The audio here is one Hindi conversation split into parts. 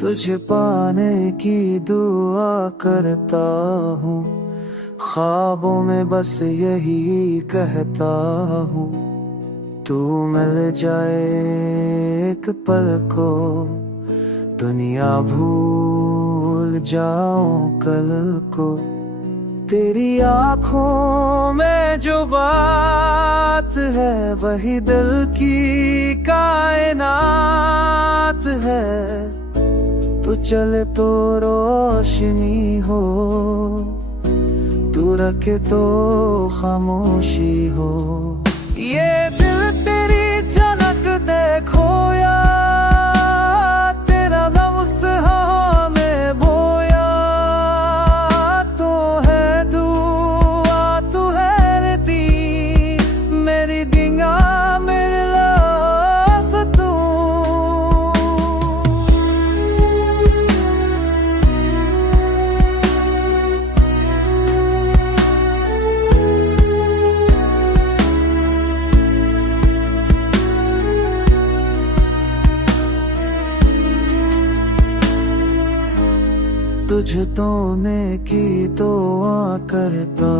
तुझे पाने की दुआ करता हूँ, ख्वाबों में बस यही कहता हूँ, तू मिल जाए एक पल को, दुनिया भूल जाऊं कल को। तेरी आँखों में जो बात है वही दिल की कायनात है, तू चले तो रोशनी हो, तू रखे तो खामोशी हो। ये दिल तेरी झलक देखो या तेरा गम उस हवा में बोया, तो है दुआ तू है रेती मेरी डिंगा मेरे लाश तू। तुझ तोने की तो करता,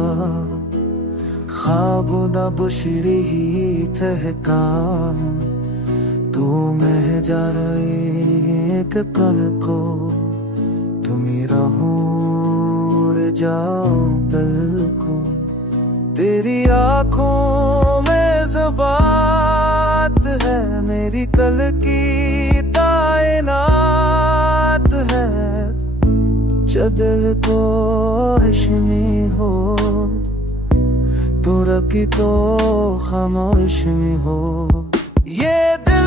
ख्वाबुदा बुशरी ही थहका, तू मह जा एक कल को, तुमी रहूं जाओ कल को। तेरी आँखों में ज़बात है मेरी कल की तायनात है, दिल तो हशमी हो, तू रखी तो खामोश में हो। ये दिल